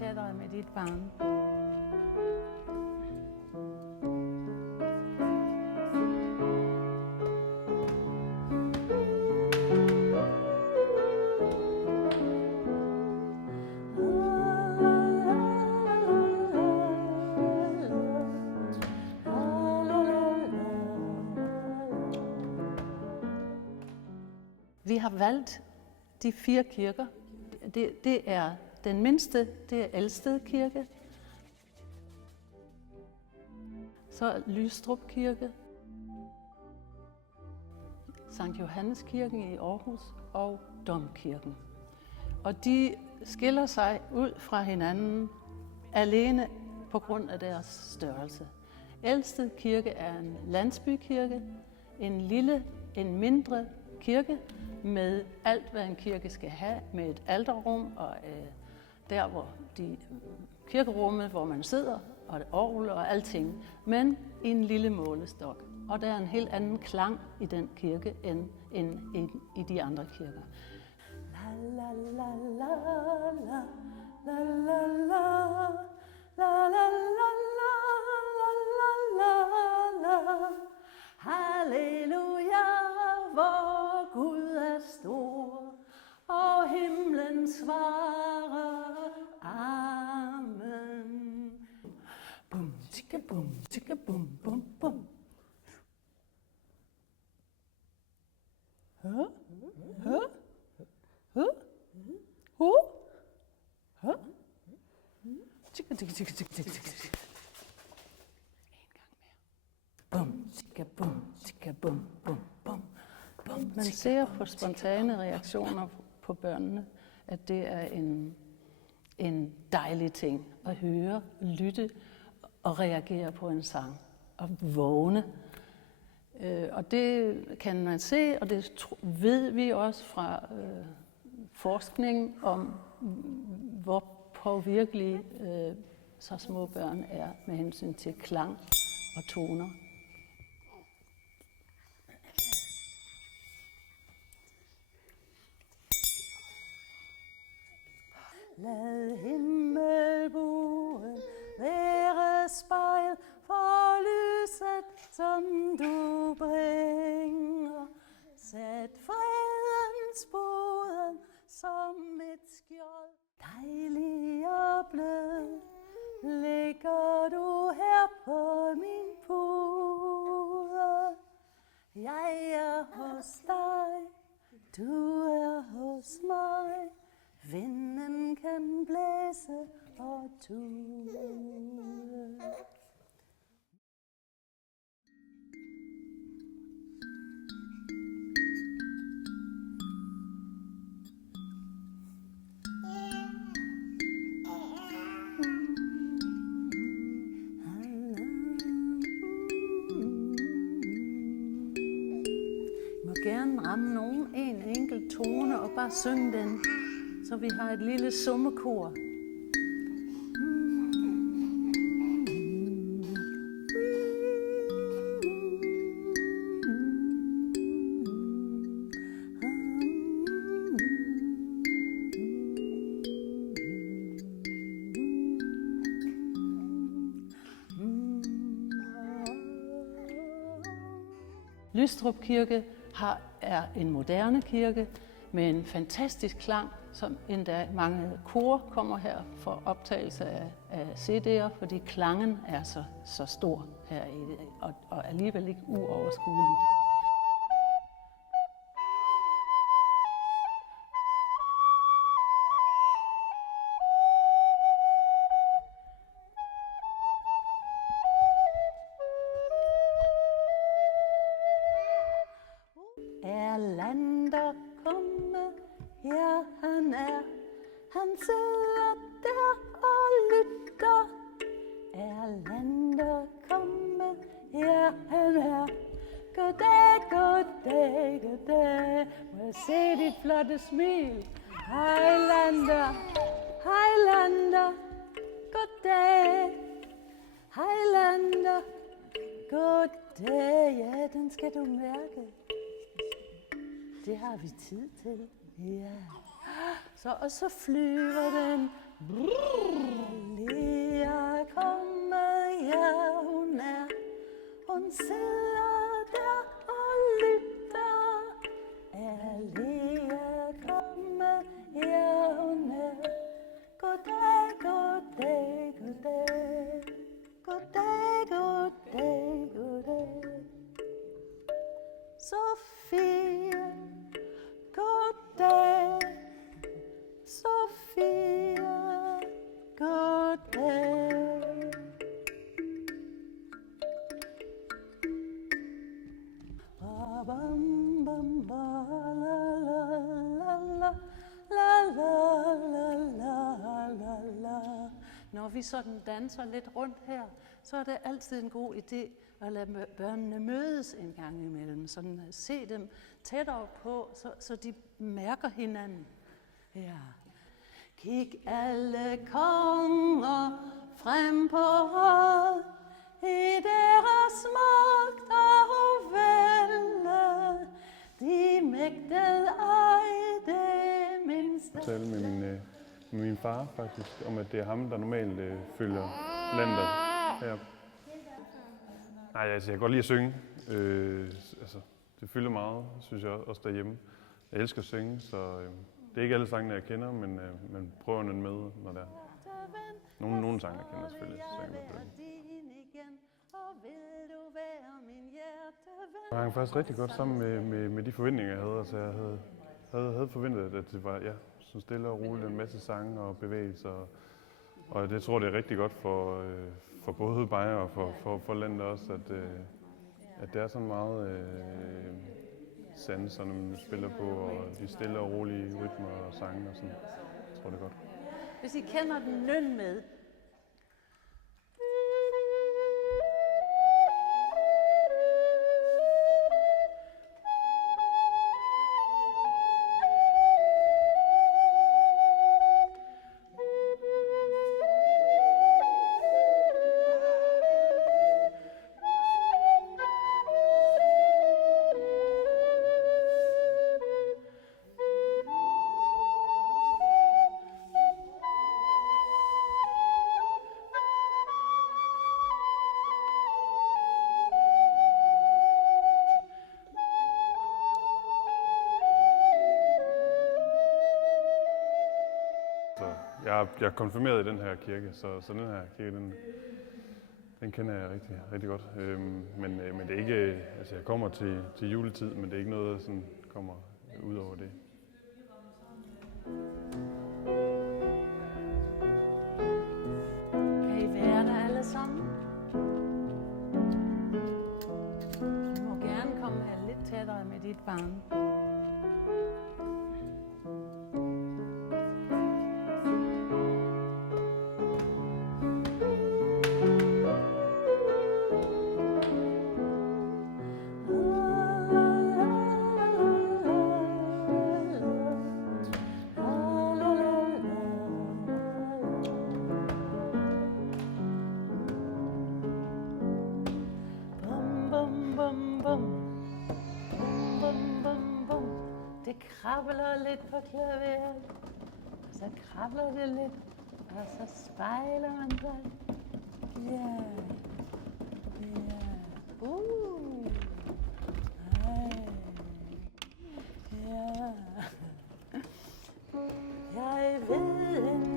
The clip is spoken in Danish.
tage dig med dit barn. Vi har valgt de 4 kirker. Det er den mindste, det er Elsted Kirke. Så Lystrup Kirke, Sankt Johannes Kirken i Aarhus og Domkirken. Og de skiller sig ud fra hinanden alene på grund af deres størrelse. Elsted Kirke er en landsbykirke, en mindre kirke med alt, hvad en kirke skal have, med et alterrum og der, hvor kirkerummet, hvor man sidder, og et orgel og alting, men i en lille målestok. Og der er en helt anden klang i den kirke, end i de andre kirker. La la la la la la la la la la la. Halleluja, vor Gud er stor, og himlen svarer amen. Bum, ticka bum, ticka bum, bum, bum. Ticka, ticka, ticka, ticka, ticka. Bum, ticka, bum, ticka, bum, bum, bum. Man ser på spontane reaktioner på børnene, at det er en dejlig ting at høre, lytte og reagere på en sang og vågne. Og det kan man se, og det ved vi også fra forskning om, hvor påvirkelige så små børn er med hensyn til klang og toner. Lad himmelbuen være spejl for lyset, som du bringer. Sæt fredens boden som et skjold. Dejlig og blød ligger du her på min pude. Jeg er hos dig, du er hos mig. Vinden kan blæse og tude. I må gerne ramme en enkelt tone og bare synge den. Så vi har et lille summekor. Lystrup Kirke er en moderne kirke med en fantastisk klang, som endda mange kor kommer her for optagelse af CD'er, fordi klangen er så stor her og alligevel ikke uoverskueligt. Erlander komme, ja han er. Han sidder der og lytter. Erlander komme, ja han er. Goddag, goddag, goddag. Må jeg se dit flotte smil? Highlander, Highlander, goddag. Highlander, goddag. Ja, den skal du mærke. Det har vi tid til. Ja. Og så flyver den. Lea kommer, ja hun er. Hun sidder der og lytter. Er Lea kommer, ja hun er. Goddag, goddag, goddag. Goddag, goddag, goddag. Sofie, goddag. Sofie, goddag. Bam, bam, ba, la, la, la, la, la, la, la, la, la. Når vi sådan danser lidt rundt her, så er det altid en god idé at lade børnene mødes en gang imellem. Sådan se dem tættere på, så de mærker hinanden. Ja. Kig alle konger frem på hold, i deres magt og vælde, de mægtede ej det mindste. Jeg talte med min far faktisk, om at det er ham, der normalt følger landet her. Nej, altså jeg kan godt lide at synge. Det fylder meget, synes jeg også derhjemme. Jeg elsker at synge, så det er ikke alle sange, jeg kender, men prøver den med, når der er. Nogle sange, jeg kender selvfølgelig, så jeg kan jeg hang faktisk rigtig godt sammen med de forventninger, jeg havde. Altså, jeg havde forventet, at det var så stille og roligt, en masse sange og bevægelser. Og det tror jeg, det er rigtig godt for både Bayer og for landet også, at det er sådan meget sanser, når man spiller på, og de stille og rolige rytmer og sange og sådan. Jeg tror, det er godt. Hvis I kender den, nyn med. Jeg er konfirmeret i den her kirke, så den her kirke, den kender jeg rigtig, rigtig godt. Men det er ikke, altså jeg kommer til juletid, men det er ikke noget, der sådan kommer ud over det. Kan I være der alle sammen? Du må gerne komme her lidt tættere med dit barn. Det krabler lidt på klaveret, og så krabler det lidt, og så spejler man sig. Ja, ja, hej, ja. Jeg ved